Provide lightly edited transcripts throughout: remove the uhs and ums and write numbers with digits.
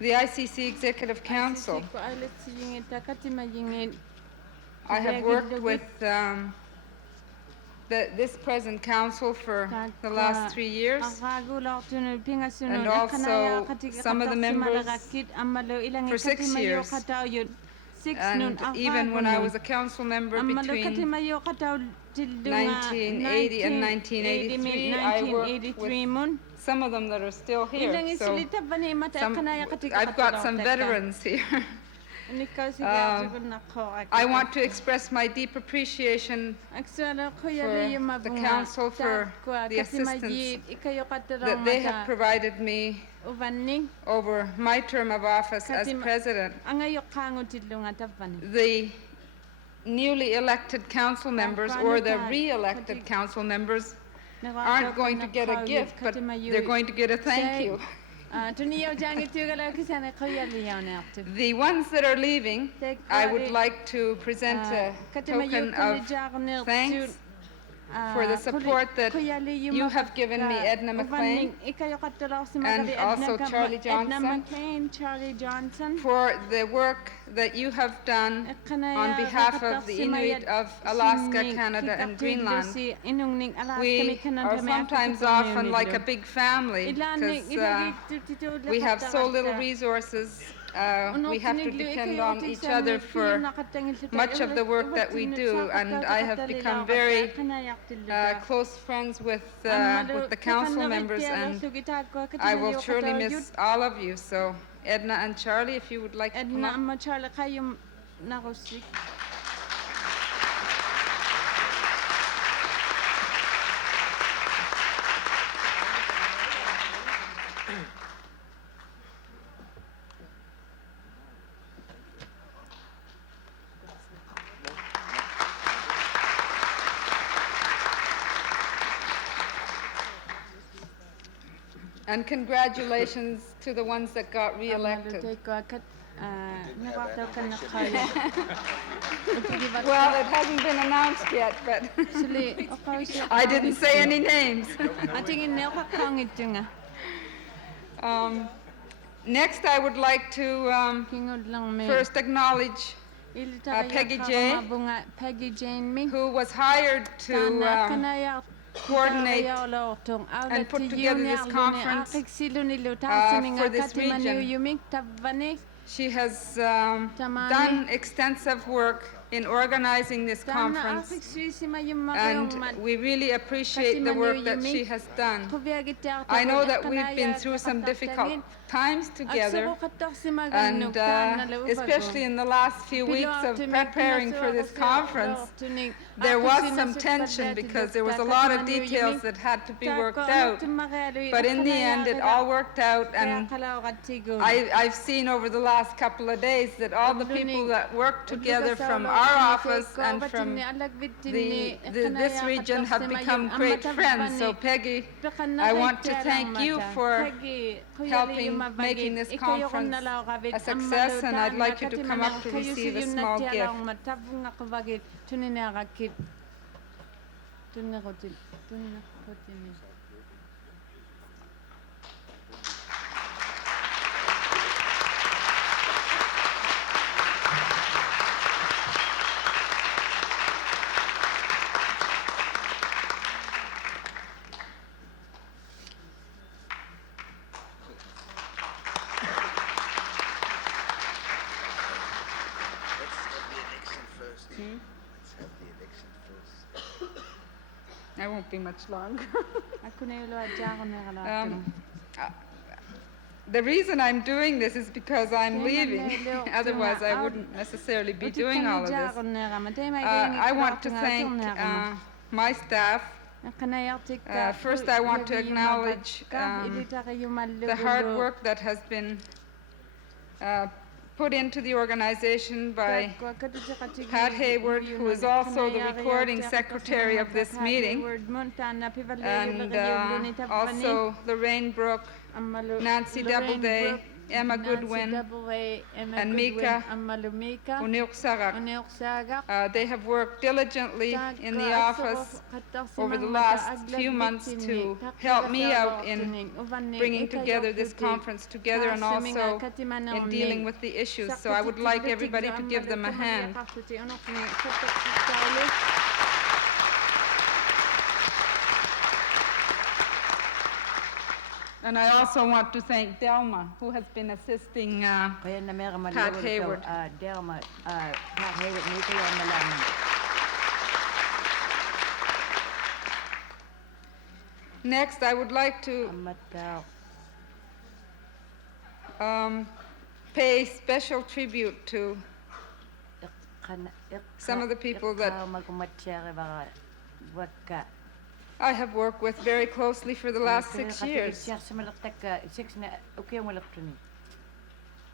the ICC Executive Council. I have worked with this present council for the last 3 years, and also some of the members for 6 years. And even when I was a council member between 1980 and 1983, I worked with some of them that are still here. So I've got some veterans here. I want to express my deep appreciation for the Council for the assistance that they have provided me over my term of office as President. The newly elected council members or the re-elected council members aren't going to get a gift, but they're going to get a thank you. The ones that are leaving, I would like to present a token of thanks for the support that you have given me, Ilene McClain, and also Charlie Johnson, for the work that you have done on behalf of the Inuit of Alaska, Canada, and Greenland. We are sometimes often like a big family because we have so little resources. We have to depend on each other for much of the work that we do, and I have become very close friends with the council members, and I will surely miss all of you. So Edna and Charlie, if you would like to come up. And congratulations to the ones that got re-elected. Well, it hasn't been announced yet, but I didn't say any names. Next, I would like to first acknowledge Peggy Jane, who was hired to coordinate and put together this conference for this region. She has done extensive work in organizing this conference, and we really appreciate the work that she has done. I know that we've been through some difficult times together, and especially in the last few weeks of preparing for this conference, there was some tension because there was a lot of details that had to be worked out, but in the end it all worked out, and I've seen over the last couple of days that all the people that work together from our office and from this region have become great friends. So Peggy, I want to thank you for helping making this conference a success, and I'd like you to come up to receive a small gift. I won't be much longer. The reason I'm doing this is because I'm leaving. Otherwise, I wouldn't necessarily be doing all of this. I want to thank my staff. First, I want to acknowledge the hard work that has been put into the organization by Pat Hayward, who is also the recording secretary of this meeting, and also Lorraine Brooke, Nancy Doubleday, Emma Goodwin, and Mika Uniuksagak. They have worked diligently in the office over the last few months to help me out in bringing together this conference together and also in dealing with the issues. So I would like everybody to give them a hand. And I also want to thank Delma, who has been assisting Pat Hayward. Next, I would like to pay special tribute to some of the people that I have worked with very closely for the last 6 years.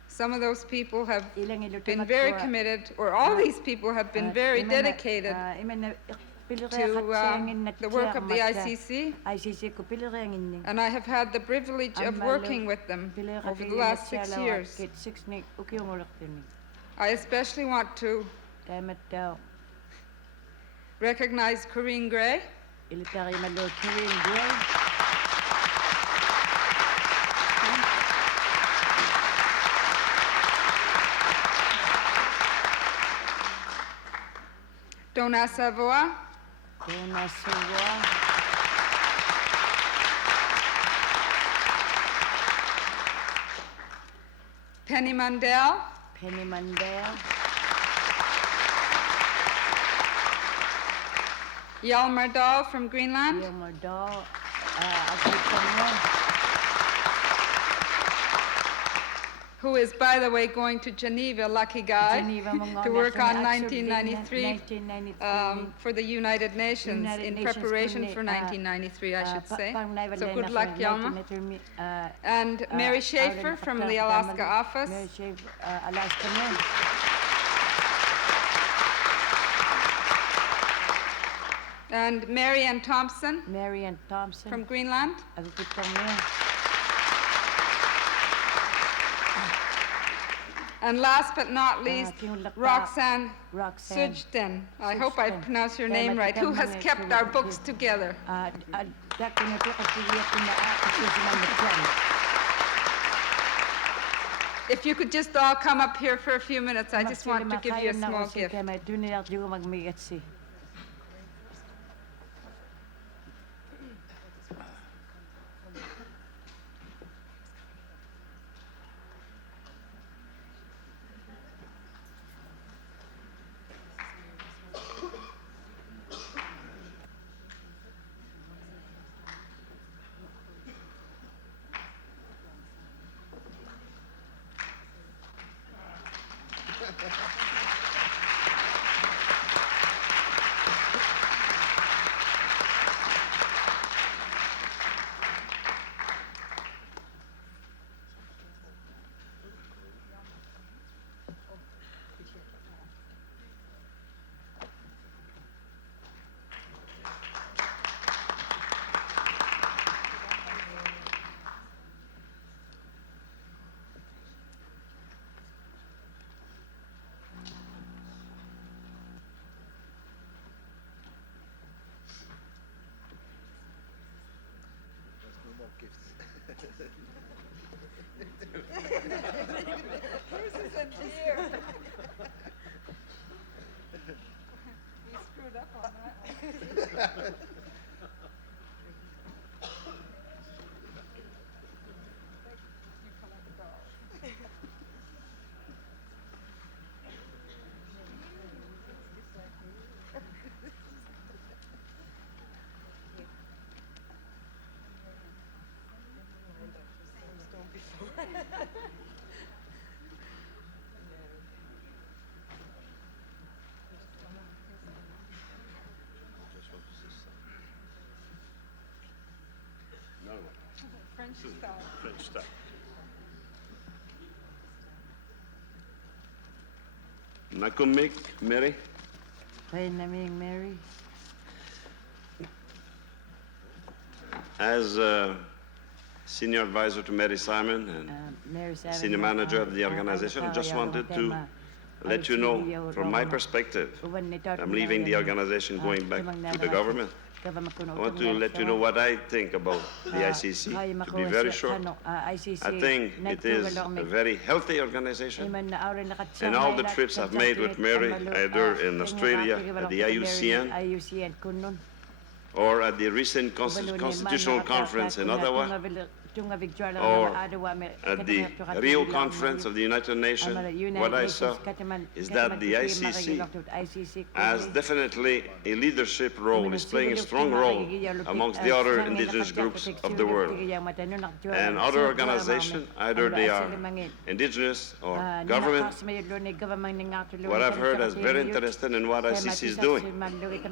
Some of those people have been very committed, or all these people have been very dedicated to the work of the ICC, and I have had the privilege of working with them over the last 6 years. I especially want to recognize Corinne Gray, Donna Savoy, Penny Mandel, Hjalmar Dahl from Greenland, who is, by the way, going to Geneva, lucky guy, to work on 1993 for the United Nations, in preparation for 1993, I should say. So good luck, Hjalmar. And Mary Schaefer from the Alaska office. And Mary Ann Thompson from Greenland. And last but not least, Roxanne Sujden. I hope I pronounced your name right, who has kept our books together. If you could just all come up here for a few minutes, I just want to give you a small gift. Yours isn't here. We screwed up on that. French style. French style. Nakumik, Mary. Mary. As senior advisor to Mary Simon and Mary Simon, senior manager of the organization. I just wanted to let you know, from my perspective, I'm leaving the organization, going back to the government. I want to let you know what I think about the ICC. To be very short, I think it is a very healthy organization. And all the trips I've made with Mary, either in Australia at the IUCN or at the recent Constitutional Conference in Ottawa, or at the Rio Conference of the United Nations, what I saw is that the ICC has definitely a leadership role, is playing a strong role amongst the other indigenous groups of the world. And other organizations, either they are indigenous or government, what I've heard is very interested in what ICC is doing.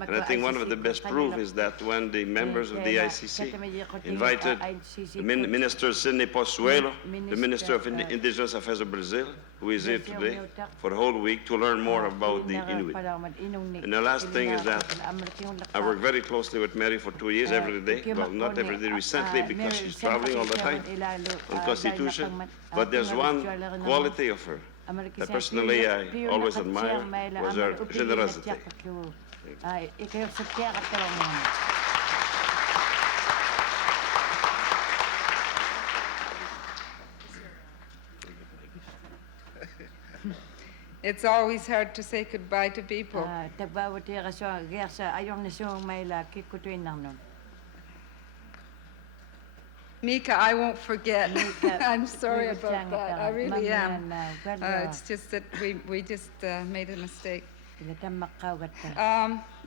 And I think one of the best proof is that when the members of the ICC invited the Minister Sidney Pozuelo, the Minister of Indigenous Affairs of Brazil, who is here today for a whole week to learn more about the Inuit. And the last thing is that I work very closely with Mary for 2 years every day. Well, not every day recently because she's traveling all the time on Constitution. But there's one quality of her that personally I always admire, was her generosity. It's always hard to say goodbye to people. Mika, I won't forget. I'm sorry about that. I really am. It's just that we just made a mistake.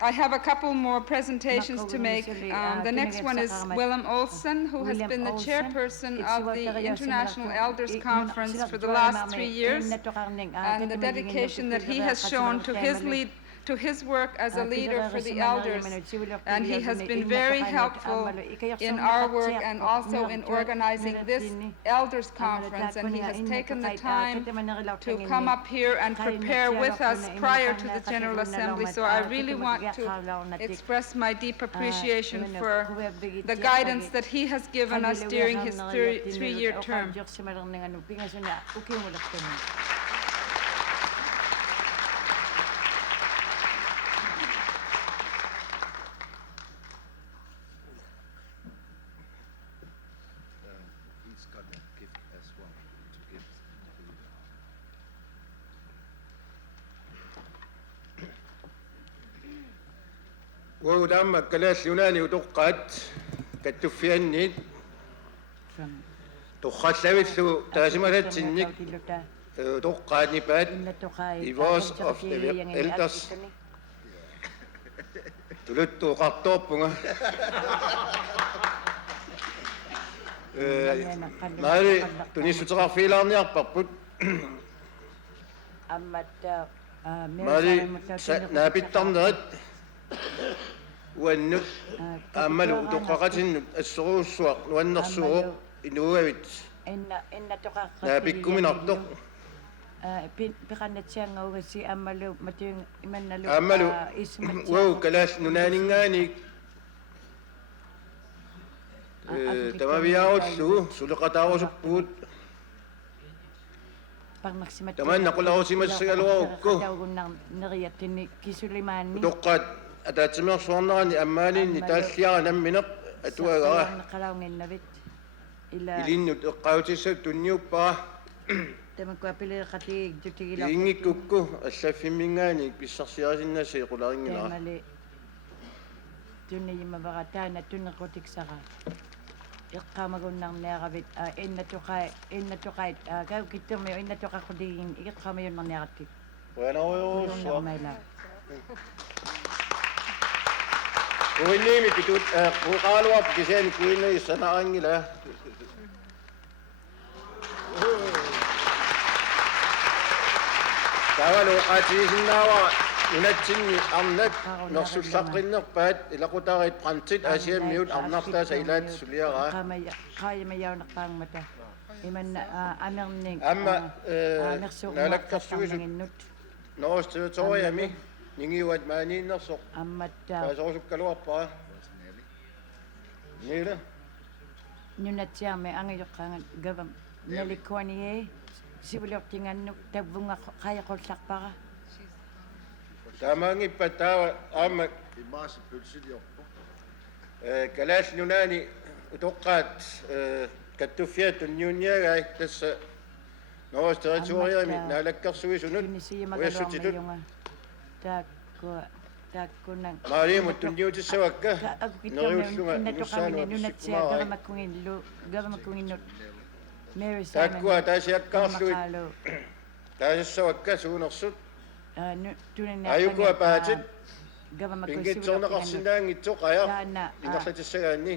I have a couple more presentations to make. The next one is Willem Olsen, who has been the chairperson of the International Elders Conference for the last 3 years, and the dedication that he has shown to his work as a leader for the elders. And he has been very helpful in our work and also in organizing this elders conference. And he has taken the time to come up here and prepare with us prior to the General Assembly. So I really want to express my deep appreciation for the guidance that he has given us during his three-year term. ودام كلاس يوناني ودقات كتفيني دقات سويتو تازمة تنك دقات نبات إيفوس of the elders تلتو قطوبنا ماري تونيسو تغفي لاني أقبط ماري نابت تمنات وأن أملوا دقاقة السروس وأن السروق إنويت نابكم من أقدق أملوا وهو كلاس ننانينغاني تما بياوت سلقة وسبوت تما نقول له سيما السيالوكو دقات أتاتسمع صورنا أماني نتاسيا نمنق أتوغا إلين قاوتي ستنيو با إني كوكو السفي منغاني بسرسياز الناس يقول أغنينا توني مبغتانا تنقوتك سغا إقامة قلنا نغبت إن تقايد كاو كتومي إن تقا خدين إقامة يونا نغتي وانا ويوصوا كويني مكتوت قالوا بكسين كويني سنعاني له تعالوا قاتلين النواة ونتسني أمنك نقص الشقين نقبات إلا قطاغيت قنطيت أشياء ميون أمنقتا سيلات سليغا قايمة يو نقبان متى إمن أمرنك أما نالك تسويش نوش تسوي يمي نيجي ودماني نصق فازوش بكالوابا نيلا Nunatiame angayokang gavam Nalikornie Siviloptingan Tabunga Kaya Kolsakpara. Tamangi patawa ama kalas nunani utoqat kattufiat unniuniagai tassa Noos territoriumi naalakkarsuisunut uyassutitut Takkunang maalimut tunniutissavakka neriullunga nussaanuat Mary Simon takkua taasiakkaarluit taasissavakka suunersut ayukua paatit pingitsorneqarsinnaangitsoq aya ingerlatissagaanni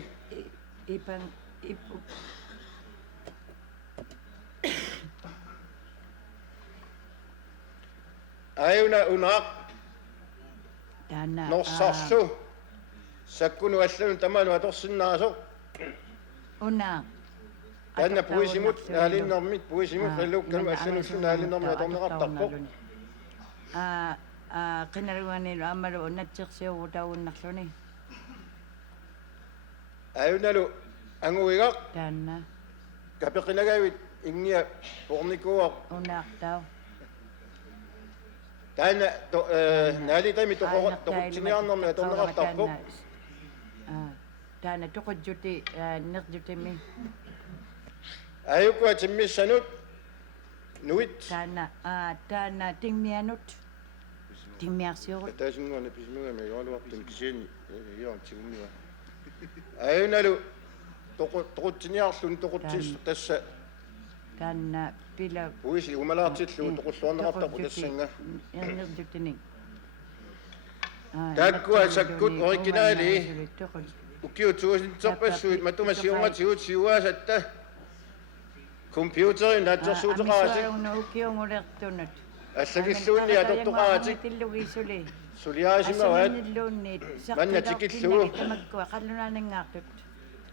ipang ipu ayuna unaaq Dana norsarlu sakkunu allanu tamanu atorsinnaasoq una tanna puisimut naalinnermit puisimut qillukkalu allanussuu naalinnermi atorneqartarpoq qinaruanilu amalu natsersiuutaunnerluni ayunalu anguigaq Dana kapeqinagavit ingia pornikuaq unaaqtau taana naalitami toqutiniarnermi atorneqartarpoq Dana toqujjuti nerjutimi ayukua timmissanut nuit Dana tingmianut tingmiarsiorut taasingorna pismugami yooluartun kisiini yoortigummiwa ayunalu toqutiniarlun toqutsis tassa Dana pila puisi umalaartillu toqulluarneqartaqu tassanga nerjutini takkua sakkut originaali ukiutuusinterpassuit matumasiungatigut siuaasatta computerin naatsersuuteqaati ukiungulertunut аллагиллуунни аторtoqaati tillugisuli сулиаасимаваат манна тикиллугу тамаккуа qallunaaninggaartut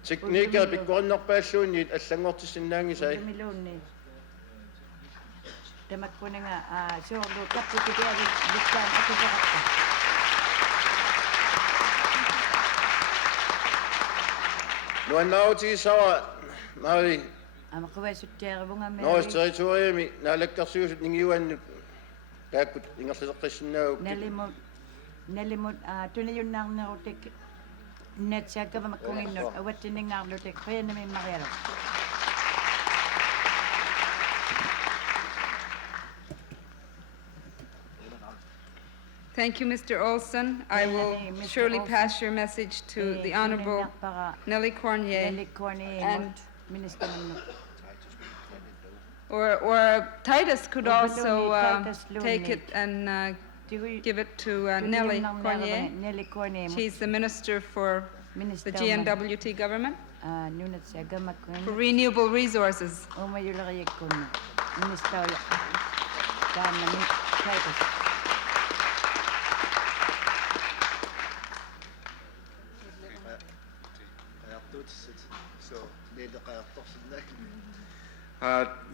tekniikka pikkorinnerpaalluunniit аллангортиссиннаангисай милуунни тамаккунага соорлу таpputigiavi луттаан атугеқарта нуаннаутигисава мари амақуасуттиарвунга Noos territoriumi naalakkarsuusut ningiuannut taakkut ingerlaseqqissinnaaguk наlimut tuniyunnaarnerutik natsiakkavamakkunginnut awattiningaarlutik qiyanamimmaриалу Thank you, Mr. Olsen. I will Mr. surely Olsen. pass your message to the Honorable Nellie Cornier, and Minister or Titus could also Titus take it and give it to Nellie Cornier. She's the Minister for the GNWT government for renewable resources.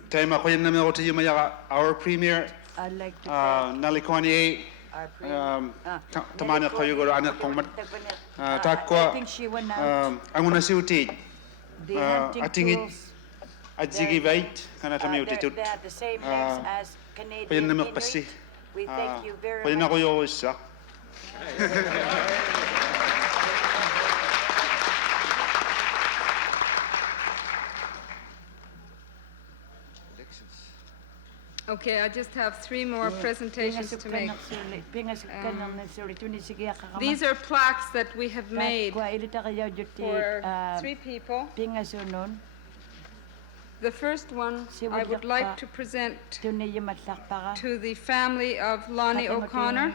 Tema koyan namin ako tayo maya our premier I'd like to Nalikwane tamana kayo goro anak kong takwa I think she went out. ang una siuti The hunting atingit tools, at zigi vait kana kami utitut they're the same legs as Canadian koyan namin Inuit. pasi We thank you very koyan ako much. yo isa Okay, I just have 3 more presentations to make. These are plaques that we have made for 3 people. The first one I would like to present to the family of Lonnie O'Connor.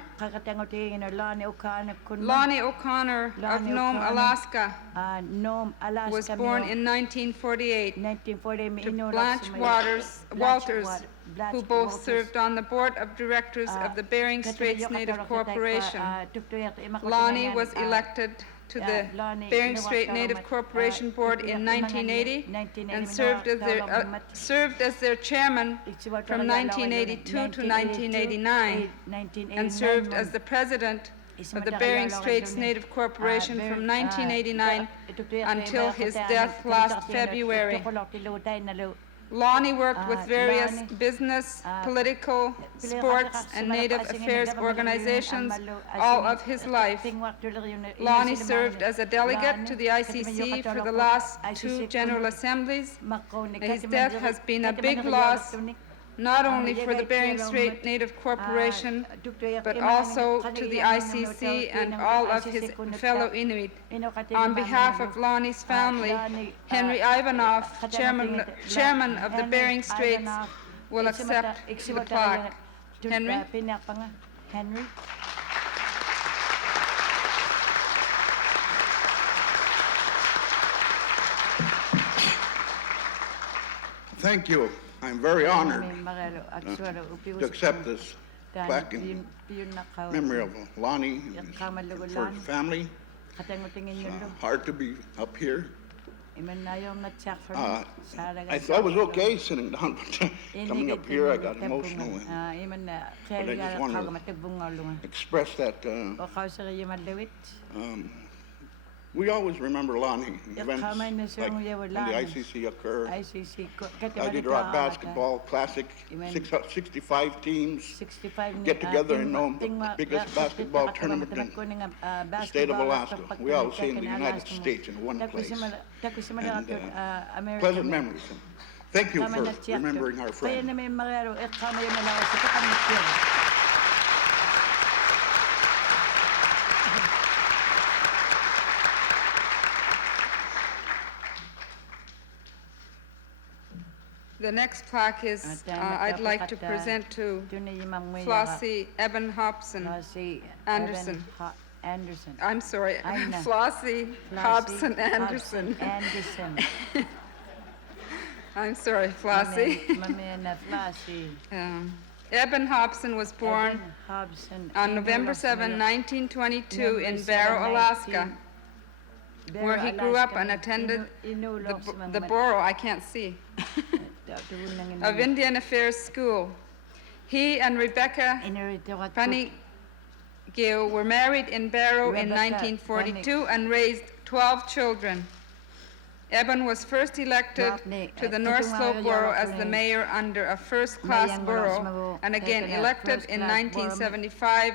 Lonnie O'Connor of Nome, Alaska, was born in 1948 to Blanche Walters, who both served on the board of directors of the Bering Straits Native Corporation. Lonnie was elected to the Bering Strait Native Corporation Board in 1980 and served as their chairman from 1982 to 1989 and served as the president of the Bering Straits Native Corporation from 1989 until his death last February. Lonnie worked with various business, political, sports, and Native affairs organizations all of his life. Lonnie served as a delegate to the ICC for the last 2 General Assemblies. His death has been a big loss, not only for the Bering Strait Native Corporation, but also to the ICC and all of his fellow Inuit. On behalf of Lonnie's family, Henry Ivanov, chairman of the Bering Straits, will accept the plaque. Henry? Henry? Thank you. I'm very honored to accept this plaque in memory of Lonnie and for his family. It's hard to be up here. I thought it was okay sitting down, but coming up here I got emotional. But I just want to express that we always remember Lonnie events like when the ICC occurred. I did rock basketball classic, 65 teams get together and know the biggest basketball tournament in the state of Alaska. We all see in the United States in one place. And pleasant memories. Thank you for remembering our friend. The next plaque is, I'd like to present to Flossie Eben Hobson Anderson. I'm sorry, Flossie Hobson Anderson. I'm sorry, Flossie. Eben Hobson was born on November 7, 1922 in Barrow, Alaska, where he grew up and attended the borough, I can't see, of Indian Affairs School. He and Rebecca Panigiu were married in Barrow in 1942 and raised 12 children. Eben was first elected to the North Slope Borough as the mayor under a first-class borough, and again elected in 1975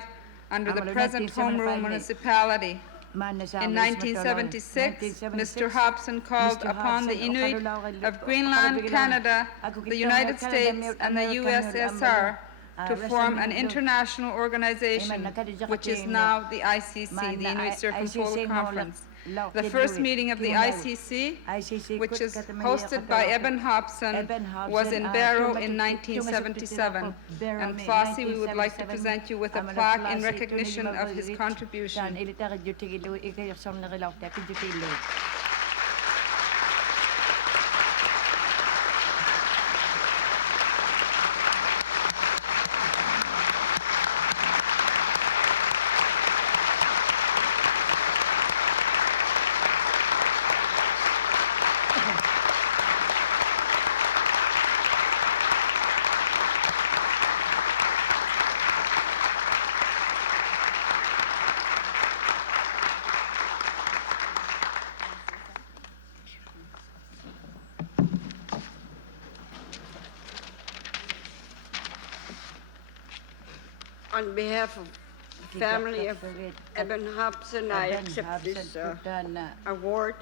under the present Home Rule municipality. In 1976, Mr. Hobson called upon the Inuit of Greenland, Canada, the United States, and the USSR to form an international organization, which is now the ICC, the Inuit Circumpolar Conference. The first meeting of the ICC, which is hosted by Eben Hobson, was in Barrow in 1977. And Flossie, we would like to present you with a plaque in recognition of his contribution. On behalf of the family of Eben Hobson, I accept this award.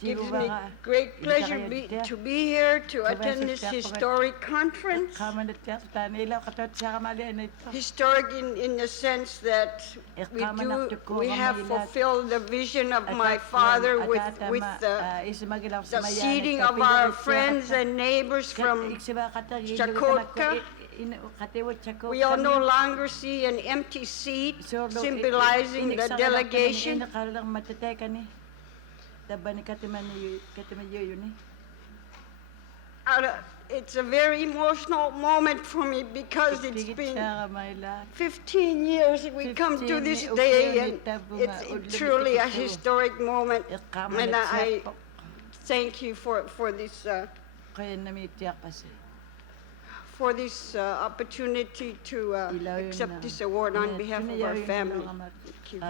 Gives me great pleasure to be here to attend this historic conference. Historic in the sense that we have fulfilled the vision of my father with the seating of our friends and neighbors from Chakotka. We all no longer see an empty seat symbolizing the delegation. It's a very emotional moment for me because it's been 15 years we come to this day, and it's truly a historic moment, and I thank you for this for this opportunity to accept this award on behalf of our family. Thank you.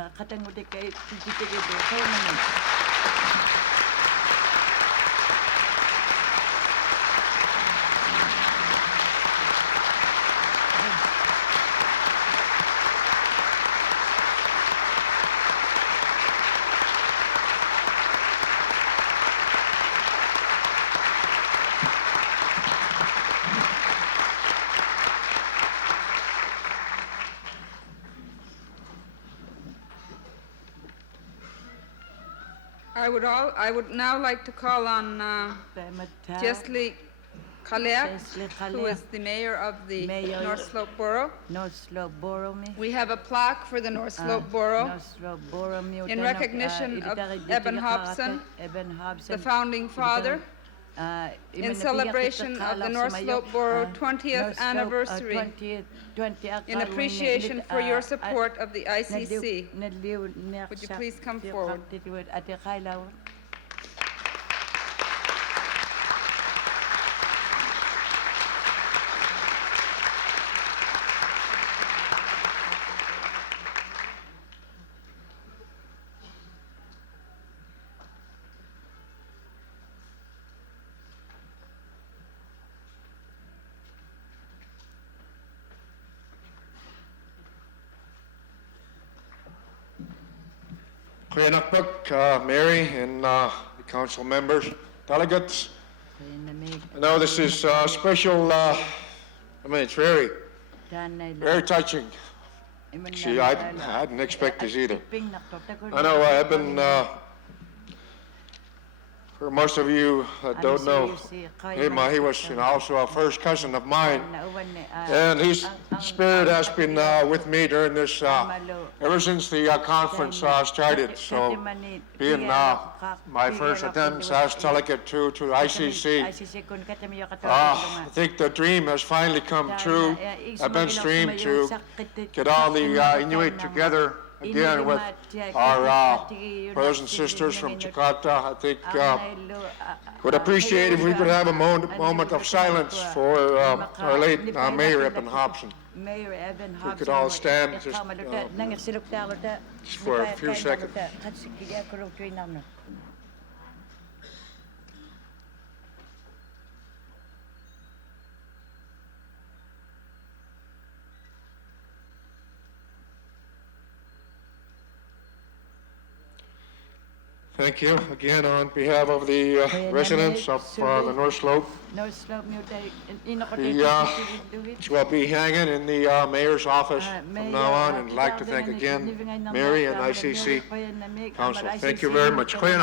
I would now like to call on Jesli Khaleak, who is the mayor of the North Slope Borough. We have a plaque for the North Slope Borough in recognition of Eben Hobson, the founding father, in celebration of the North Slope Borough 20th anniversary, in appreciation for your support of the ICC. Would you please come forward? Mary and the council members, delegates. I know this is special. I mean, it's very touching. See, I didn't expect this either. I know I've been, for most of you that don't know him, he was also a first cousin of mine, and his spirit has been with me during this, ever since the conference started. So, being my first attendance as delegate to ICC, I think the dream has finally come true. Eben's dream to get all the Inuit together again with our brothers and sisters from Jakarta. I think would appreciate if we could have a moment of silence for our late Mayor Eben Hobson. We could all stand just for a few seconds. Thank you again on behalf of the residents of the North Slope. This will be hanging in the mayor's office from now on, and I'd like to thank again Mary and ICC Council. Thank you very much. Okay,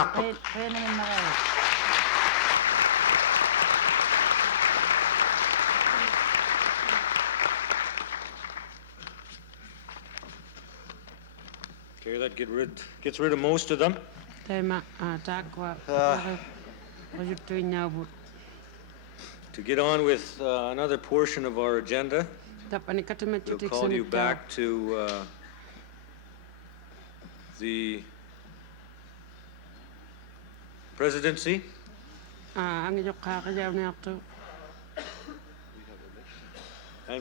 that gets rid of most of them. To get on with another portion of our agenda, we'll call you back to the presidency. And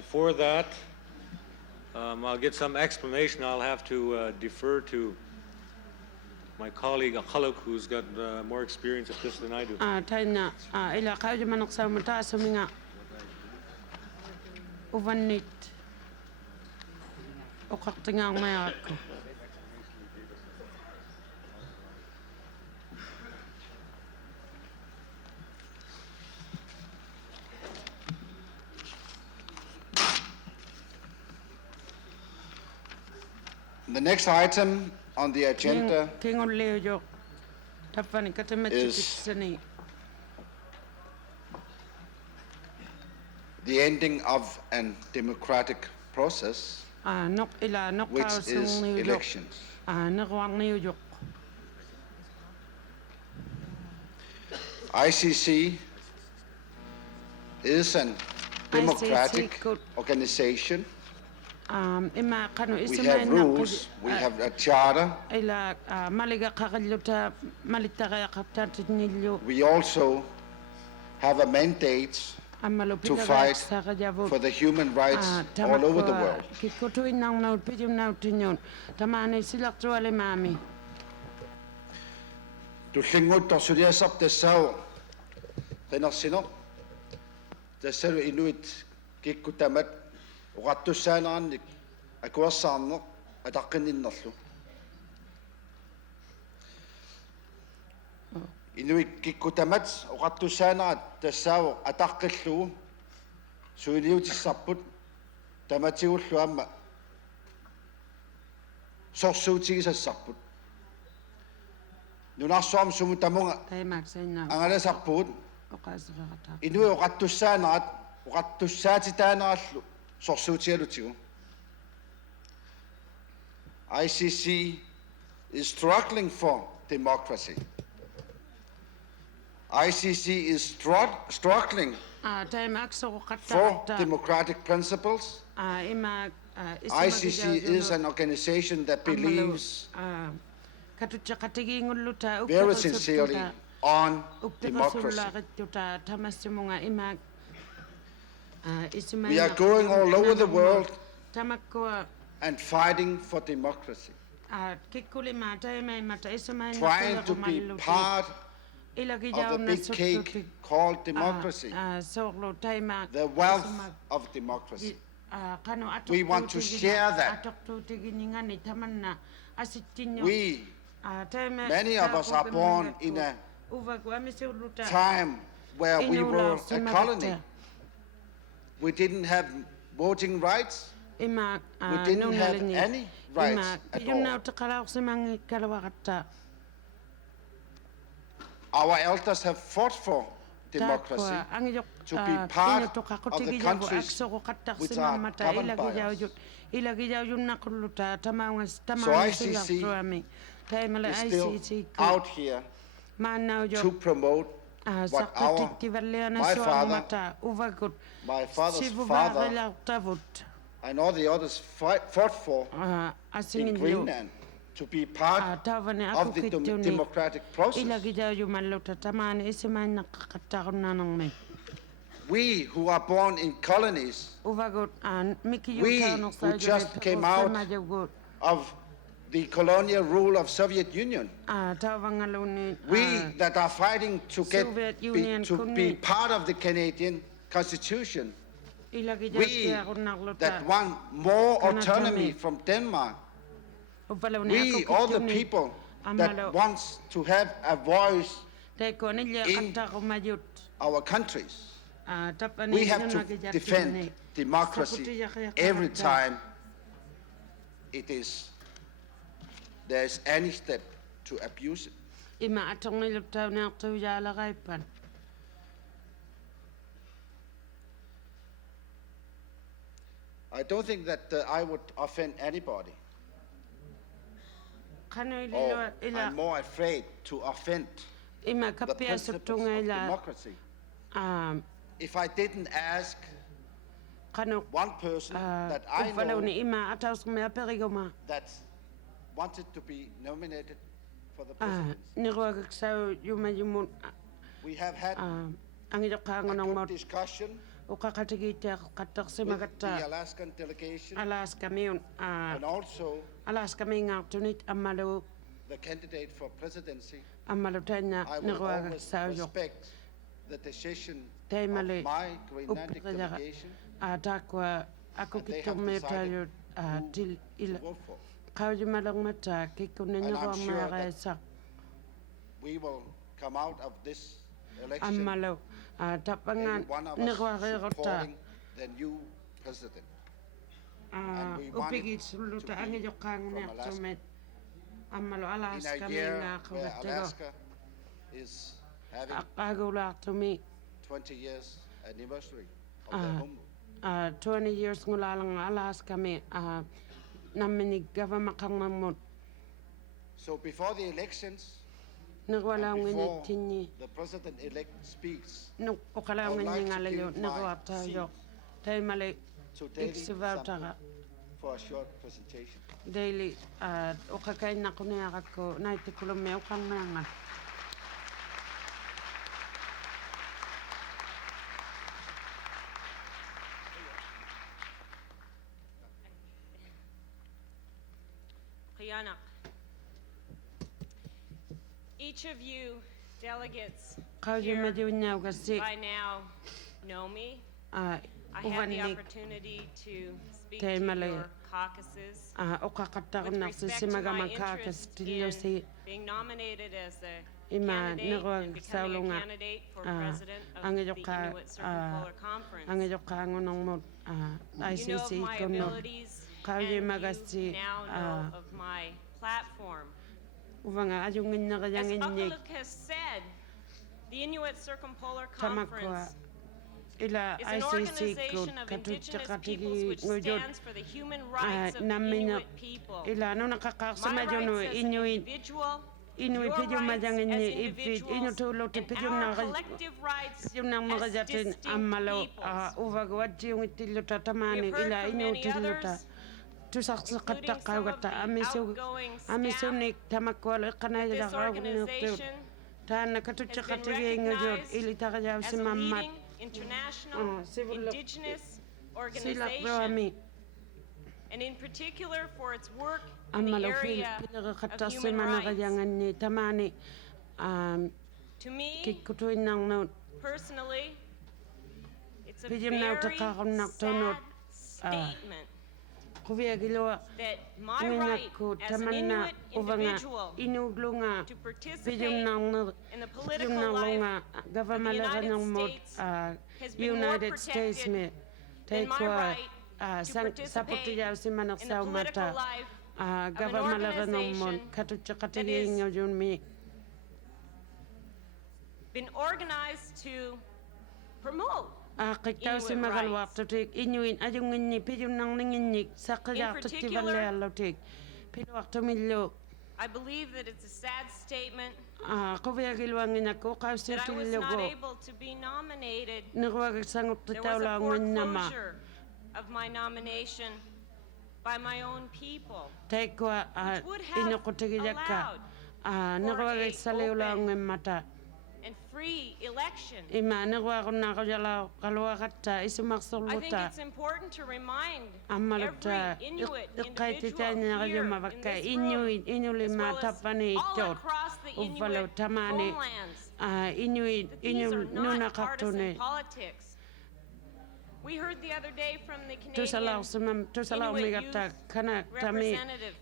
for that, I'll get some explanation. I'll have to defer to my colleague Akhaluk, who's got more experience at this than I do. The next item on the agenda is the ending of a democratic process, which is elections. ICC is a democratic organization. We have rules, we have a charter. We also have a mandate to fight for the human rights all over the world. To llingut o suriasap te sao, rinarsinok, te salu Inuit kikkutamat, uqattussaanaqannik, akuassaarneq, ataqqinninnerlu. Inuit kikkutamat, uqattussaanaqat, tassaawo, ataqqillugu, suiliutissarput, tamatsigullu amma, sorsuutigisassarput. Nunarsuam sumutamunga angalasarpuut Inuit uqattussaanaqat uqattussaatitaanaqallu sorsuutigalutigu. ICC is struggling for democracy. ICC is struggling for democratic principles. ICC is an organization that believes very sincerely on democracy. We are going all over the world and fighting for democracy, trying to be part of the big cake called democracy, the wealth of democracy. We want to share that. We, many of us are born in a time where we were a colony. We didn't have voting rights. We didn't have any rights at all. Our elders have fought for democracy, to be part of the countries which are governed by us. So ICC is still out here to promote what my father's father, and all the others fought for in Greenland, to be part of the democratic process. We who are born in colonies, we who just came out of the colonial rule of Soviet Union, we that are fighting to be part of the Canadian Constitution, we that want more autonomy from Denmark, we, all the people that wants to have a voice in our countries, we have to defend democracy every time there's any step to abuse it. I don't think that I would offend anybody. I'm more afraid to offend the principles of democracy. If I didn't ask one person that I know that wanted to be nominated for the presidency, we have had a good discussion with the Alaskan delegation and also the candidate for presidency. I will always respect the decision of my Greenlandic delegation, and they have decided who to vote for. And I'm sure that we will come out of this election, every one of us supporting the new president. And we want it to be from Alaska. In a year where Alaska is having 20 years anniversary of their home. 20 years ngulalang Alaska me namini government. So before the elections, and before the president-elect speaks, I would like to give my seat to Daily Sample for a short presentation. Daily okakay na kunayako na itikulumeo kang nangan. 'Cause Yanak. Each of you delegates here by now know me. I had the opportunity to speak to your caucuses with respect to my interest in being nominated as a candidate and becoming a candidate for president of the Inuit Circumpolar Conference. You know of my abilities and you now know of my platform. As Akaluk has said, the Inuit Circumpolar Conference is an organization of indigenous peoples which stands for the human rights of the Inuit people. My rights as an individual, your rights as individuals, and our collective rights as distinct peoples. We have heard from many others, including some of the outgoing staff, that this organization has been recognized as a leading international indigenous organization, and in particular for its work in the area of human rights. To me, personally, it's a very sad statement that my right as an Inuit individual to participate in the political life of the United States has been more protected than my right to participate in the political life of an organization that has been organized to promote Inuit rights. In particular, I believe that it's a sad statement that I was not able to be nominated. There was a foreclosure of my nomination by my own people, which would have allowed for an open and free election. I think it's important to remind every Inuit individual here in this room, as well as all across the Inuit homelands, that these are not partisan politics. We heard the other day from the Canadian Inuit Youth Representative,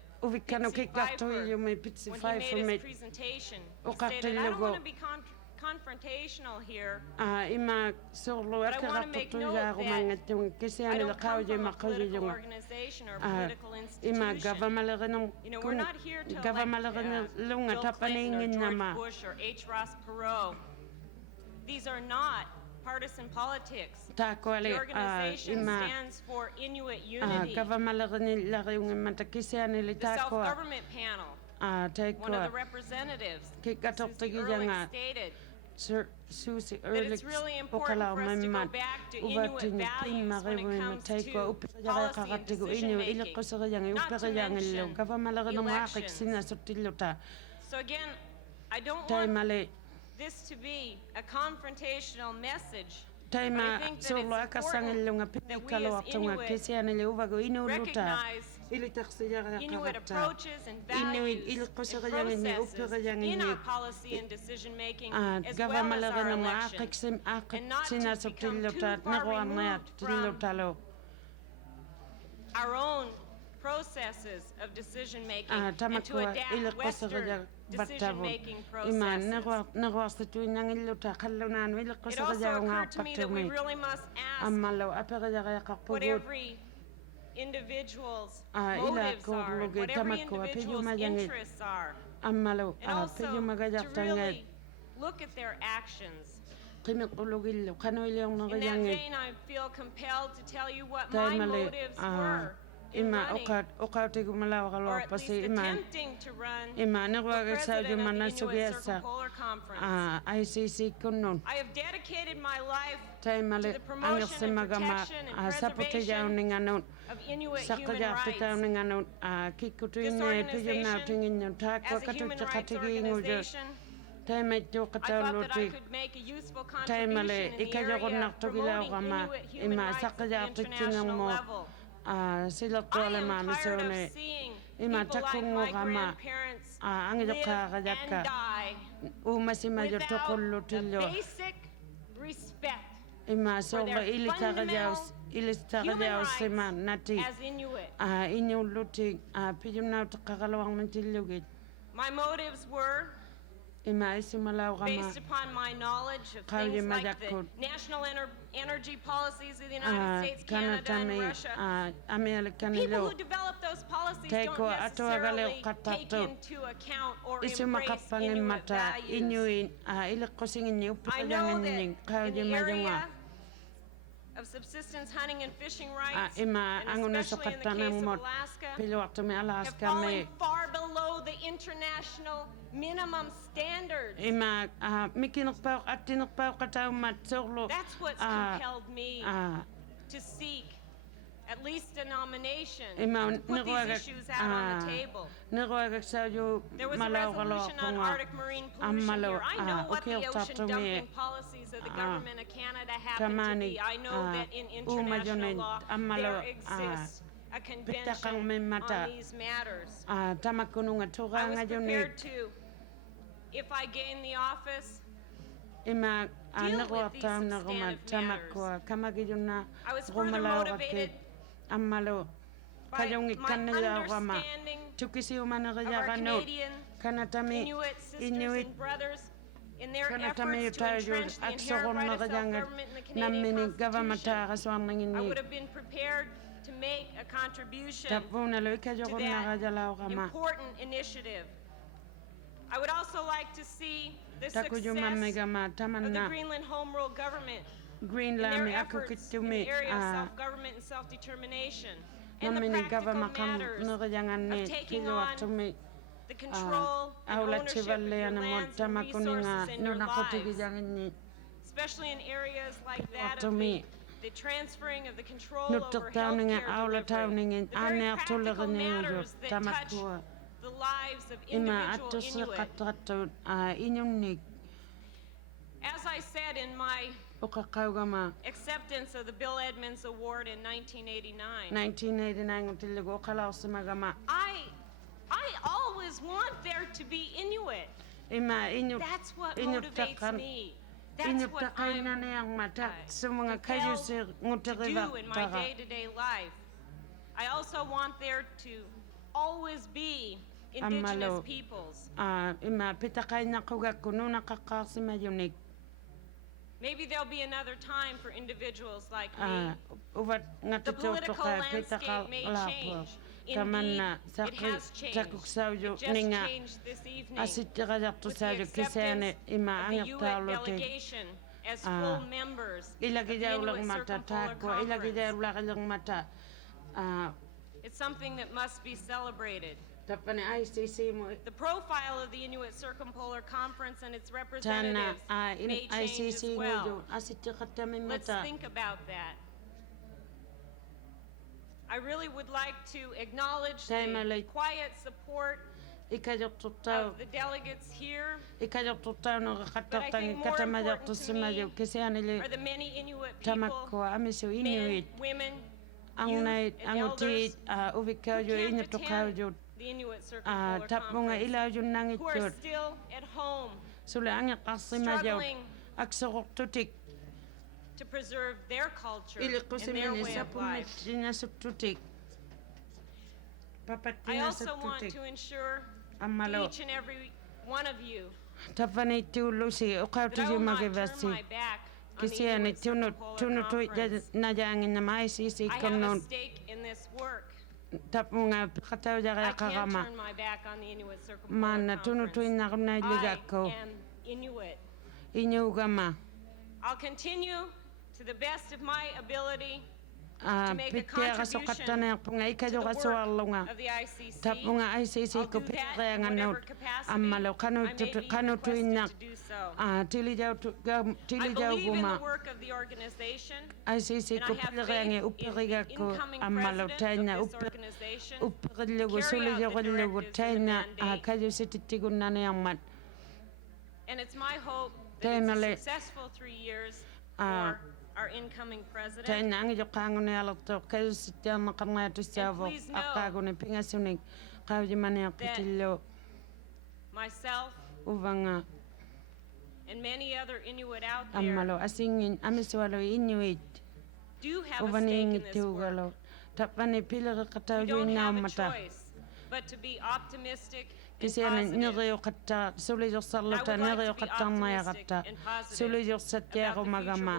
Pitsy Pfeiffer, when he made his presentation, he stated, I don't want to be confrontational here, but I want to make note that I don't come from a political organization or political institution. You know, we're not here to elect Bill Clinton or George Bush or H. Ross Perot. These are not partisan politics. The organization stands for Inuit unity. The self-government panel, one of the representatives, Susie Ehrlich, stated that it's really important for us to go back to Inuit values when it comes to policy and decision-making, not to mention elections. So again, I don't want this to be a confrontational message, but I think that it's important that we as Inuit recognize Inuit approaches and values and processes in our policy and decision-making as well as our elections, and not to become too far removed from our own processes of decision-making and to adapt Western decision-making processes. It also occurred to me that we really must ask what every individual's motives are, and what every individual's interests are, and also to really look at their actions. In that vein, I feel compelled to tell you what my motives were in running, or at least attempting to run for president of the Inuit Circumpolar Conference. I have dedicated my life to the promotion and protection and preservation of Inuit human rights. This organization, as a human rights organization, I thought that I could make a useful contribution in the area of promoting Inuit human rights at the international level. I am tired of seeing Ima people like takungo my kama grandparents ang live yaka and die umasima without tokullo the tillo basic respect ima for so their fundamental human sima rights nati as Inuit. inyuluti pijuna kakalawang mantilugit My motives were ima isimalaw kama based upon my knowledge of Kaya things like the madakot. national energy policies of the United States, Canada, and Russia. American People who develop those policies don't Teko necessarily atuagale take katato. into account or Isu embrace makapangin Inuit mata values. Inuit ilakosingin niyo I know pagyangan that ning in the kaya area of subsistence hunting and fishing rights, ima and ang especially in the nasukatan case ng of mot Alaska, piluwak me have Alaska fallen me far below the international minimum standards. ima mikinukpaw at tinukpaw kataw mat sorlo That's what's compelled me to seek at least a nomination ima to put these issues out on the table. nagwagak sa yo There was a resolution on Arctic marine pollution here. I know what the ocean dumping policies of the government of Canada happen to be. I know that in international law there exists a convention on these matters. I was prepared to, if I gain the office, ima deal with these substantive matters. I was further motivated amalo by kayong my kanila kama understanding tukisi umana of kaya our kanot Canadian kanatami Inuit sisters Inuit and brothers in their kanatami efforts to tayo entrench the aksokon inherent right na of kayang self-government in the Canadian namini Constitution. government kaswang I nangini would have been prepared to make a contribution tapuna lo ikayo to kon na that kajalaw kama important initiative. I would also like to see the takuyo success mamegama of taman the na Greenland Home Rule government in Greenland their mi ako efforts in kitumi the area of self-government and self-determination, and the namini practical government kam matters nagayangan of ni taking kilo on atumi the control and awla ownership of chivalle your na mo lands and tamakuninga resources and no your nakotigi lives, jangin ni especially in areas like that to of me. the transferring of the control no over tawninga healthcare awla delivery, tawningen the very aner practical tulga ni yo matters that touch tamakua the lives of ima individual atos Inuit. katrato inyumnik As I said in my ukakaugama acceptance of the Bill Edmonds Award in 1989, 1989 tiligo kalausimagama I always want there to be Inuit. ima That's what Inuit motivates takan me. That's what takay na I'm niyang mata sa mga kayo compelled sir to ngutiriba do in my day-to-day life. I also want there to always be indigenous Amalo. peoples. Ima pitakay na kuga kuno nakakasima yunik Maybe there'll be another time for individuals like me. uvat The ngatuto political kay landscape pitakal may lapo change. kaman Indeed, na it has changed. sakuksaw It just ninga changed this evening asitirajakto with the sa kisene acceptance ima of the angak Inuit talote delegation as full members of the ilagidaw lang Inuit mata Circumpolar takwa ilagidaw Conference. lang mata It's something that must be celebrated. tapani ICC mo The profile of the Inuit Circumpolar Conference and its tana representatives may change as ICC well. ngujo asitikatami Let's mata think about that. I really would like to acknowledge the Taimali. quiet support ikajok tutaw of the delegates here, ikajok tutaw no but I katatan think more katamajak important to to me simajo kisani are the many Inuit people, tamakko amiso men, Inuit women, ang youth, nait and ang utit elders ubikaw who jo can't inutukaw attend jo the Inuit Circumpolar tap mga Conference, ilaw jo nangit who are jo still at home sula ang akasimajo struggling aksokok tutik to preserve their culture ili and ko their simini way sa of life. pumit dinya sa tutik I papatina sa also want tutik to ensure amalo each and every one of you tapani tulo si ukaw that I tuji will not turn magivasi my back on the kisi ani Inuit tuno Circumpolar tu Conference. na jangin na ICC I have a konon stake in this work. tap mga kataw I jaya can't kakama turn my back on the Inuit Circumpolar mana tuno tu Conference. na kuna liga ko I am Inuit. inyo gama I'll continue to the best of my ability to make a pitera so contribution katana punga to ikajo the ka so work alunga of the ICC. tap mga ICC I'll ko do that pitera in nga whatever not capacity amalo kanu I may be kanu tu requested inak to do so. tili jaw I tili jaw believe in the guma work of the organization, ICC and ko I have pitera faith nga in uperiga the ko incoming amalo president tanya of this organization uperilugo carry suli out jaw the lugo directives of the tanya mandate. kajo sititigun na yang mat And it's my hope that it's Taimali. a successful 3 years Ah. for our incoming president. tanya ang jo kango ne alok to kajo sityan na kanga to savo please know akago ne pinga sunik Qaujimaniaqitillu myself uvanga and many other Inuit out there ammalo asingin amisualo Inuit do have a stake in this work. uvaningitugalo tapani We pileriqatauju don't have a innaamata choice but to be optimistic and kisiana positive. neriuqatta sulijorsarlata neriuqattarnayaqatta sulijorsattiaqumagama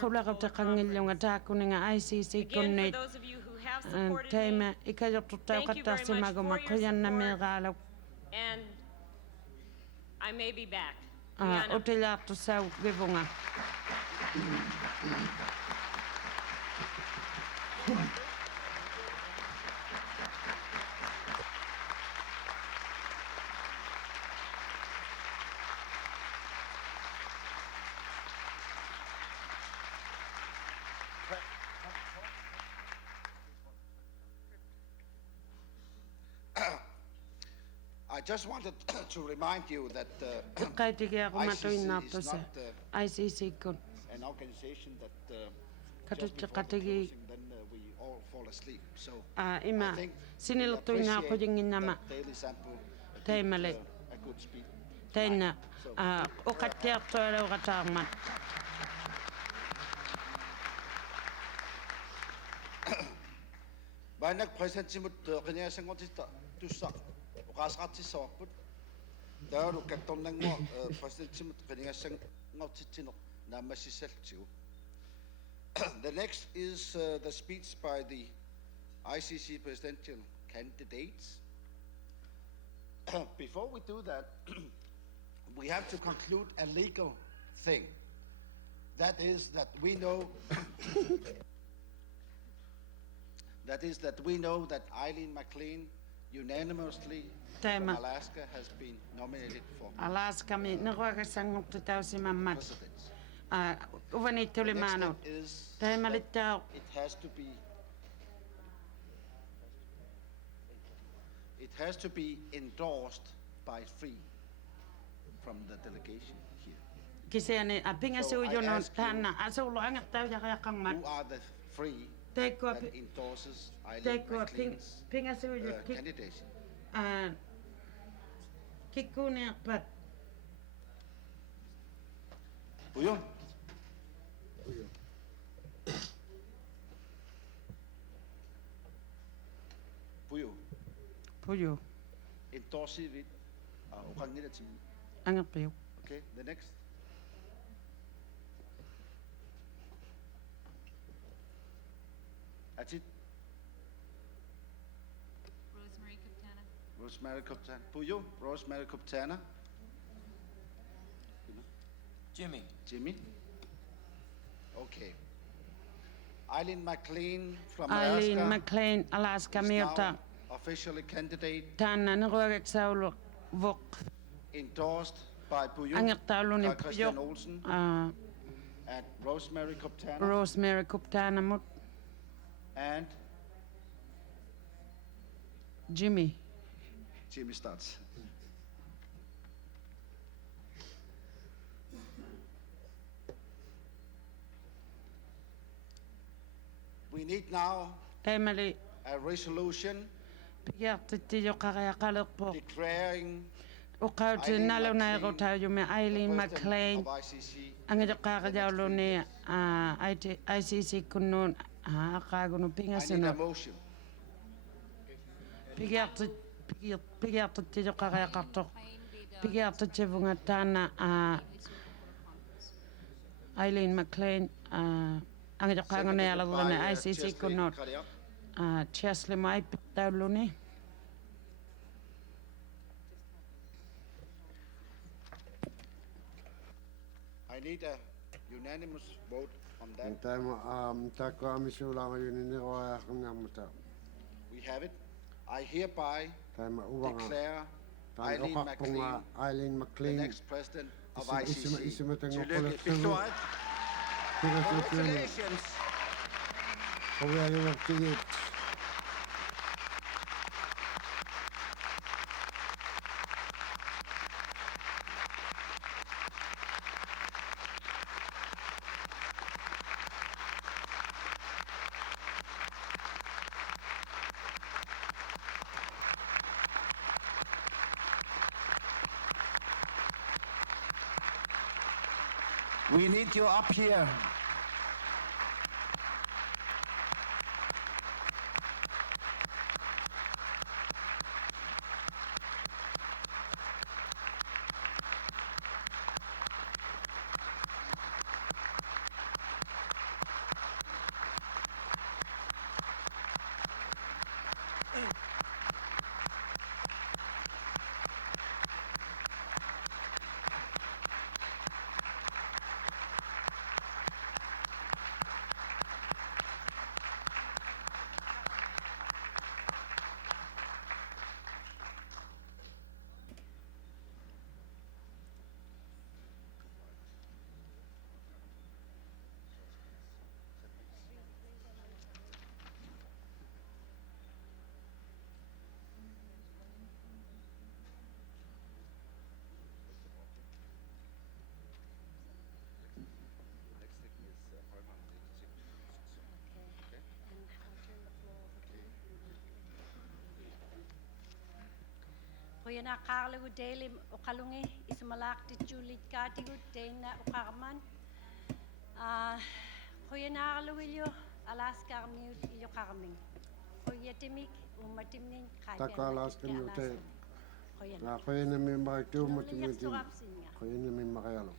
qulaqutaqangillunga taakuninga ICC Again, for kunnit those of you who have supported taima me, ikajortuttauqattaarsimaguma Thank you very much for your quyannameeqaalak and I may be back. Rihanna. utilaartussau vivunga I just wanted to remind you that qaitigiaqumatuinnaartusa ICC kun an organization that just before the Katuttiqatigi closing, then we all fall asleep. So ima I think siniluttuinnaaqujinginnama daily sample taimale a good speed. tainna uqattiartualauqataarmat Banak presidentsimut qiniasangortita tussa uqaasqartissawarput taalu kattornangmo presidentsimut qiniassangortitsinoq naammassissaltigu. The next is the speech by the ICC presidential candidates. Before we do that, we have to conclude a legal thing. That is that we know that Ilene McClain unanimously from Alaska has been nominated for Alaskami neruagassangortutausimammat president. uvanittulimaanut Next is taimalittao it has to be endorsed by three from the delegation here. kisiani apingasuujunun taanna asuulu angertaujaqaqangmat Who are the three teikkua that endorses Ilene teikkua McClain's pingasuuju candidacy? kikkuuniarpat Puyo. Puyo. puju Endorse it. Uqangilatim. angerpiu Okay, the next. That's it. Rosemary Koptana. Puyo, Rosemary Koptana. Jimmy. Okay. Ilene McClain from Ilene Alaska McClain Alaska is miuta now officially candidate taanna neruagaksaulu vok endorsed by Puyo, angertauluni Christian pujo Olsen, and Rosemary Koptana, Rosemary kuptaanamut and Jimmy Jimmy starts. We need now taimali a resolution pigiartittijoqariaqalerpoq declaring uqautinnalunaiqutaajumi Ilene McClain of ICC angijoqaaqajauluni ICC kunnuun aqaagunu I need a pingasunu motion. pigiartittijoqariaqartoq pigiartitsivunga taana Ilene McClain angijoqaangunayalarluni ICC kunnuut Chesley maipittauluni I need a unanimous vote on that. We have it. I hereby declare Ilene McClain the next president of ICC. Tillykke. Fik du ret? Congratulations. We need you up here. Kuyana karlagu daily ukalungi ismalak ti chulit katigu tena ukarman. Kuyana karluilyo Alaska miut iyo karming. Kuyatimik umatimnin kaya. Taka Alaska miute. Kuyana mi makaitu umatimutin. Kuyana mi makayalo.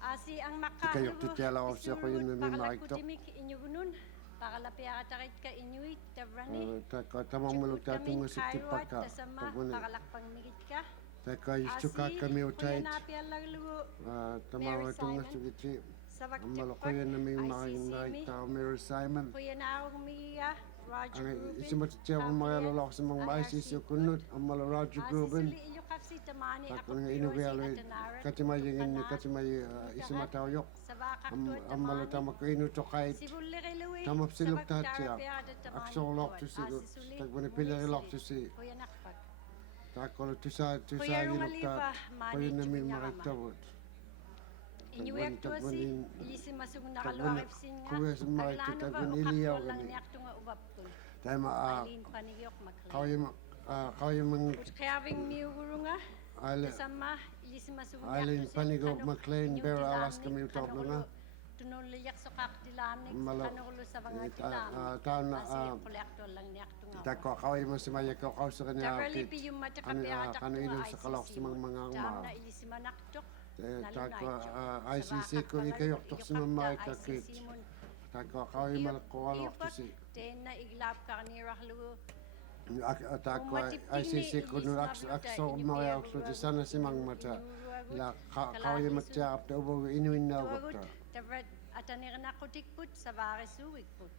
Asi ang Kayok makarlugu titiala ko siya kuyana mi makaitu. kutimik inyugunun. Para lapiatarit ka Inuit, Tavrani. Taka tamang muluk tatung sa tipaka. Pakalakpang migit ka. Taka istuka kami utait. Tamang Mary tunga Simon. sugiti. Sa Amalo Vaktipak, kuyana mi ICC makaitu Mary Simon. Kuya na akong umiiya, Roger Ang Rubin. isimatitiya ko makalolok sa mga ICC kunut. Amalo Roger Rubin. Sisuli iyo kasi tamani Tako ako nga piyosi inugayalo at tanaran. katimay isimatawayok. Sa bakak Amalo tama ko inutokait. Sibuli kiluwi. Tamap silog sa tatya. Bagtara tamani Aksolok ko. to sigo. Sisuli, Tagbani muli pilarilok si to si. Kuya Nakpak. Takolo tusa Kuya yilok Rungaliva, ta. mani Kuya namin chunyarama. makitawot. Inuwek to si ilisi masung nakaluarip sin nga. Kuya sa mga ito Kaglano ba tagbani ukak iliyaw ko lang gani. niyak tunga ubap ko. Tayo Alin panigyok makli. kaya mang Kayabing miuguro nga. Ale Kasama ilisi masung Ilene McClain Bear Alaska mi utoblo nga. Tunoliyak sa kaktilamnik Malo- kanulo sa mga taon na Kasi kolektor lang niyak tunga. tako kaya man si Maya ko sa kanya Taverli kit. pi yung Kano matakapiatak ilong sa kalok sa mga Jam na ilisi manaktok. Tako ICC ko ikayok tok sa mga kakit. Tako kaya malakawalok to si. Ten na iglap ka ni Rahlu. Tako ICC ko no akso mga akso di sana si mang mata. La kaya matya apta ubo inuin na ubo. Tavert atanir na kotikput sa varisuwik put.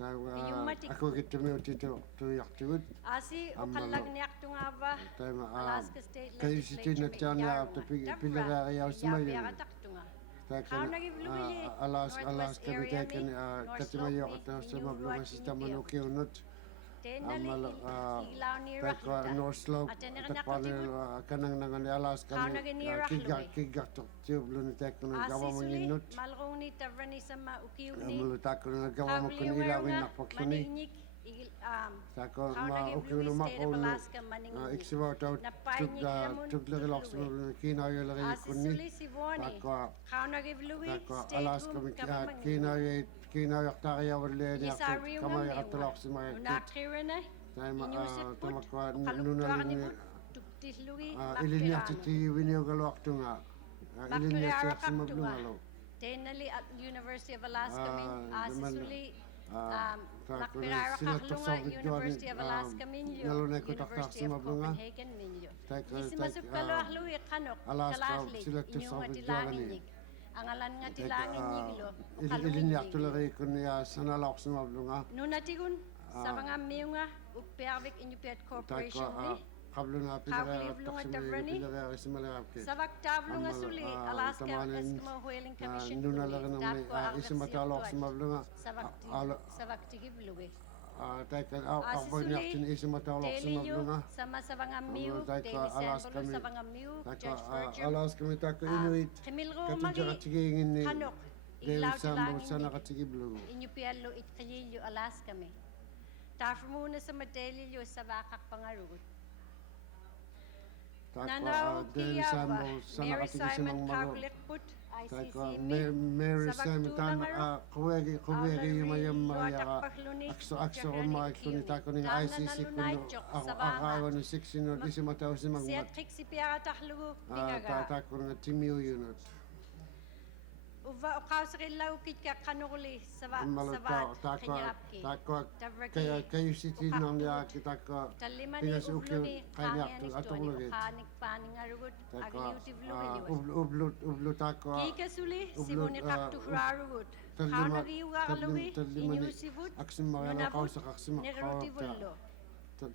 Ako kita mi utito to yaktigut. Asi Amalo. ukalag niyak tunga ba? Tayo Alaska State kayo si Tina Tiana apta pilara ayaw si Mayo. How nagibluwili? Alaska mi taken katimayo at sa mablunga sistema no kiunot. Amalo tako North Slope takpala kanang nangan Alaska mi kigak to tublo ni tek no gawa mo ninot. Malrong ni Tavrani sa maukiw ni. Amalo tako na gawa mo kun ilawin na pakluni. Tako ukiw no mako no iksiwa taw tuglari lok sa kinayo lagi kunni. Tako Alaska mi kinayo takaya wala niya kamay katalok sa mga kit. Tayo nunalini ilinya titi winyo galwak tunga. Ilinya siya sa mablungalo. Tenali at University of Alaska min asisuli Lakpirara kaklunga University of Alaska minyo University of Copenhagen minyo isi masukalo ahluwi kanok kalahli inyong atilangin ang alan nga tilangin yiglo Ilinya tulari kun ya sanalok sa mablunga. nunatigun sa mga miyunga uppervik Inuit Corporation ni Kablo na pilari sa malakapit. sa Vaktavlo nga suli Alaska Eskimo Whaling Commission Nuna lang ng isa matalok sa mablunga. sa Vaktigibluwi Taikan ako niyak tin isa matalok sa mablunga. sama sa mga miu Taika Alaska Daily mi. sa mga miu Judge Virgil Alaska mi tako Inuit. Kamilro Katun magi katigingin ni kanok David iglaw Sambo tilangin sa ni nakatigiblo. Inyupialo it kayilyo Alaska mi Tafro muna sa Madelilyo sa Bakak Pangarut Takwa Daily Sambo Mary Sanakatigi Simon Simang Malo. Kagulikput, Takwa ICC Mary Simon Tan Sabagtuna Kuwegi Yumayam Maria Luatakpakluni, Akso Maikuni Takoning ICC Kuno Akawa ni 16 Disimataw Simang Siat Kiksipiaratahlugu, Pingaga. Takoning Timiu Unit. Uva ukausrilaw kitka kanuli sabat kinyapki. Takwa kayo city nang ya kita Talimani pingas ubluni kanya kangen atong istoni lugit. ukanik paningarugut agiliuti Ublut takwa Kika suli simuni kaktuhrarugut. Kanagi ugarlugi inyusivut nunavut nerutivullo.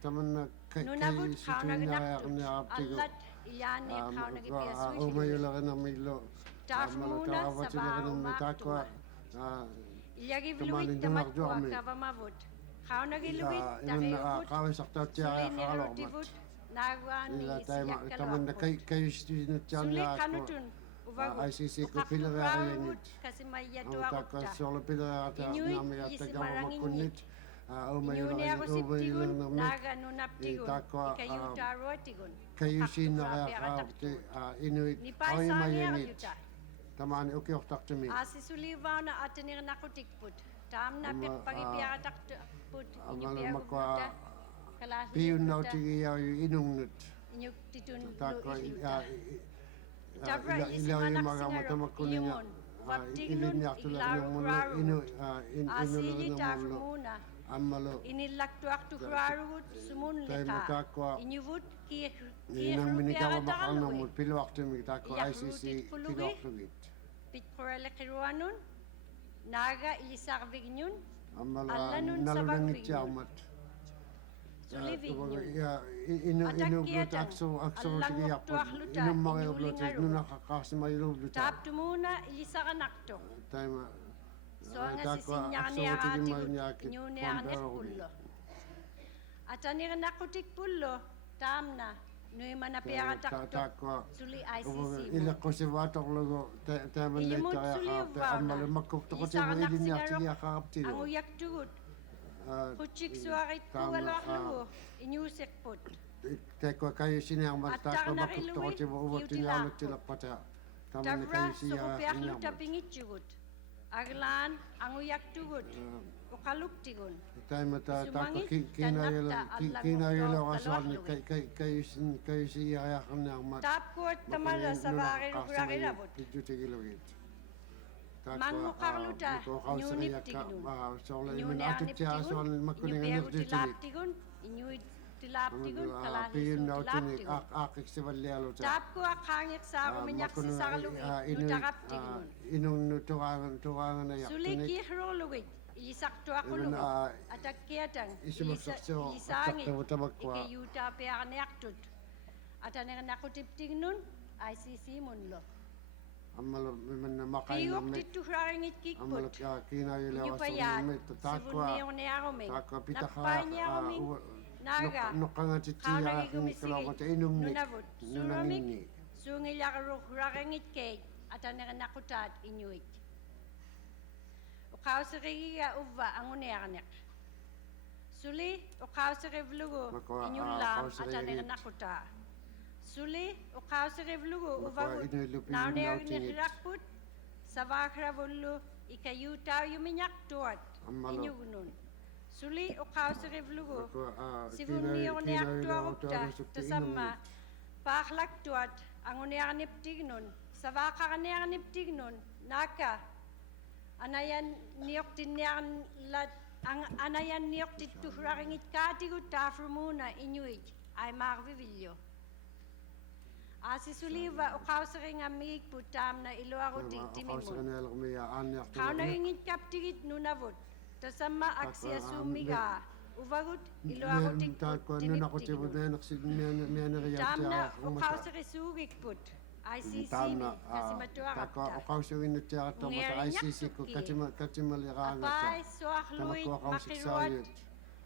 Taman Nunavut city kanagi na naktut. ya aptigo. Allat ilani kanagi piasuit. Umayula na milo. Tafmuna sabaw maktua. Ilyagivluit tamatwa kavamavut. Kaunagilugit takiugut. Suli nirutivut nagwani siyakalwakut. Kayo student yan Suli ya kanutun uvagut. ICC ko pilarayanit. Kasi mayatu Taka akutta. solo pilarata Inuit namin at isimarangin tagamakunit. Inyuni ako siptigun naga Umayula nunaptigun. Takwa, Ikayutaruatigun. kayo sinakakapti Inuit. Nipay Ay sa mayanit. yuta. Taman ukioktak to me. Asisulivaw na atinir nakutikput. Tam na pitpagipiaratakput. Makwa piyun na utigiyaw yung inungnut. Inyuk titun Takwa iluta. ilaw yung mga matamakunin niya. Ilin niya tulad ng mulo. Asili Inulog ng mulo. tafmuna. Amalo. Inilaktuak tuhrarut sumun Tayo leka. matakwa. Inyuvut Inang minikawa makang kiyarupiaratakalui. mo. Piluak to me. Takwa ICC. Iyak Piluak to me. Pitkoralekiruanun. Naga ilisarvignyun. Amalo. Alanun sa Nalulangit bagwig siya yun. mat. Sulivignyun. Inublot akso tigiyak po. Inum mga ublot. Nung nakakasima ilublut. Tap tumuna ilisaranakto. Tayo So nga sisinyani aratikut inyuni arnek pullo. Atanir nakutik pullo tamna nui manapiaratakto Takwa. suli ICC mo. Ilak ko si Watok logo. Tayo man Ilimut later suli ya uvana. Amalo makukto ko siya. Isaranak Ilin niya singarok tigiyak kakaptilo. ang uyak tugut. Kuchik suarit tama, kuwalaklugo inyusik put. Teko kayo siniyang At magtako taka makukto ko nakiluwi, siya. Uwag kiutilakot. tiniyamot sila pata. Tama na Tavra kayo siya. sukupiaklu tapingit jugut. Aglan ang uyak tugut. Ukaluktigun. Tayo mata Sumangit, kinayala kanakta, kasal ni kayo siya yakan niya mat. Tapkot tamala sa bakil kurakilabot. Tidyo tigilawit. Mangukarluta, inyunip tignun. Inyuni anip tigun, inyupiagu tilaptigun, inyuit tilaptigun, kalasisun tilaptigun. Akik si Valyalo. Tapko akangit sa ruminyak si Sarlugi, nutarap tignun. Inong tuwangan na yak. Suli kihrolugit, isakto ako Even, lugo. Atak kiatang, isimaksakso, isangit, tabagwa. ikayuta pearneaktut. Ataner nakutip tignun, ICC munlo. Amalo man makain Piyok tituhrangit Amalo kikput. kinayala Inyupayan, takwa. sibuneo ni aroming. Takwa pitaka. Napanya aroming. Naga, Nukanga titiya kaunagi kung kalawat inumnik. Nunavut, suromik, sungilyakarukhrangit kay, ataner nakutat inuit. Ukaw sa rigiya uva ang unernek. Suli, ukaw sa revlugo, Makwa, inyulam, ukaw sa ataner rigit. nakuta. Suli, ukaw sa revlugo, uvagut, inulupin nauner yung nautingit. nirakput, sa vakravullo, ikayutaw yuminyak tuat, Amalo. inyugunun. Suli, ukaw sa revlugo, Makwa, sivun niyo ni aktuarukta, tasama, paklak tuat, ang uniarnip tignon, sa vakarniarnip tignon, naka, anayan niyok tinyan lat, ang anayan niyok tituhrangit katigut tafrumuna inuit, ay marvivilyo. Asisuliva, ukaw sa ring amig putam na iluaruting Ako sa timimun. kanila kumiya Kau nangingit kaptigit nunavut, tasama aksya sumiga, uvagut iluaruting timiptigno. Tamna, ukaw sa resugik put, ICC mi, kasi matuarakta. ICC ko katimaliranga Apay, soakluit, makiruat,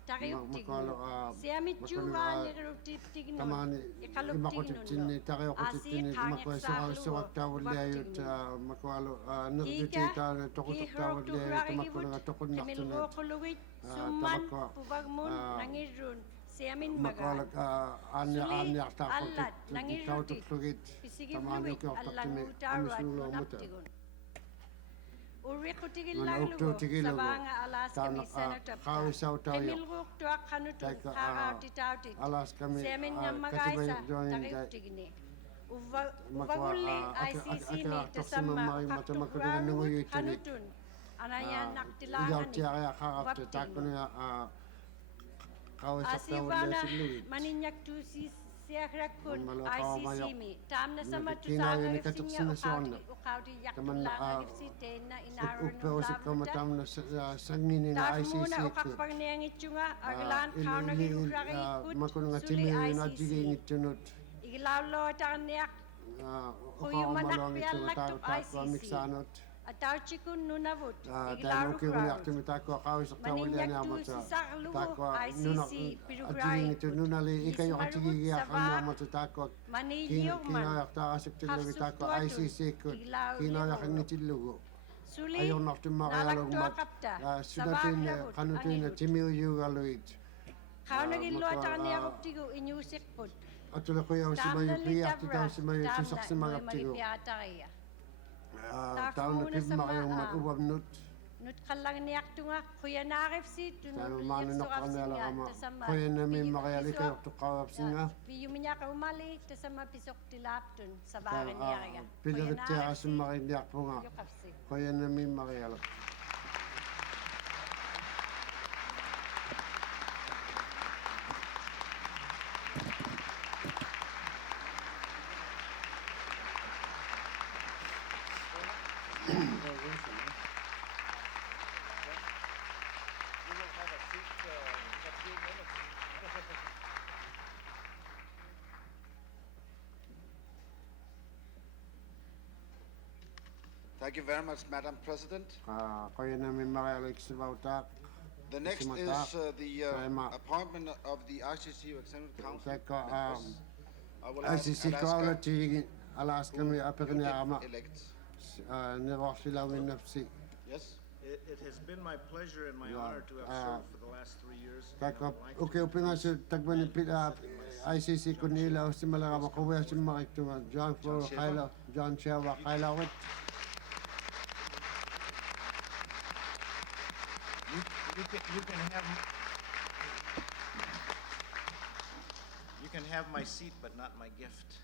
tariuptigno. Siya mitsuhan ni rutiptigno, tamani ikaluptigno no. Asit hangik sa akluo, waktigno. Kimilgo kulugit, suman, pubagmun, nangirun, Semin Makalak anya allat nangirutit flugit pisigifluit allangutarwat munaktigun. Urikutigilaglugu sabanga Alaska Senator Kemilruk tuak kanutun karatitautit Semin nyamagaisa tagiutigini. Uvaguli ICC ni tasama kaktukraru kanutun anaya naktilangani wapting. Asivana maninyak tu si siakrakun ICC mi tamna sama tu saga ifsinya ukauti yaklang ifsi tena inaron utabuta tafmuna ukakpagniang itchunga aglan kaunagi ukragi kut suli ICC igilawlo tanyak kuyumanak pialak ICC Atauchikun Nunavut, Iglaru Crowd, Maninyak tu si Saklugo, ICC, Pirugrai, Ismarut Savat, Maniyuman, Hafsutuatun, Iglaru Suli, Nalaktua Kapta, Savat Ravut, Kaunagilwa Tanya Uptigu, Inusikput, Tamnali Tabra, Tamna, Maripiataria. Taon na kayong mag-ubab nut. Nut kalang niyak tunga kuya narif si tunong surap singa kuya na may makayali kayo tukawap singa. Piyuminya ka umali tasama pisok tilaptun sa barin niya. Pilarit siya kasi makindiyak po nga. Kuya na may makayali. Thank you very much, Madam President. The next is the appointment of the ICC Executive Council. ICC quality Alaska mi apirniama. Yes. It has been my pleasure and my honor to have served for the last 3 years. Okay, upinga sa tagban ICC kunila simala makuha si Makitunga John Flo Kaila John Chewa Kaila wit. You can have my seat, but not my gift.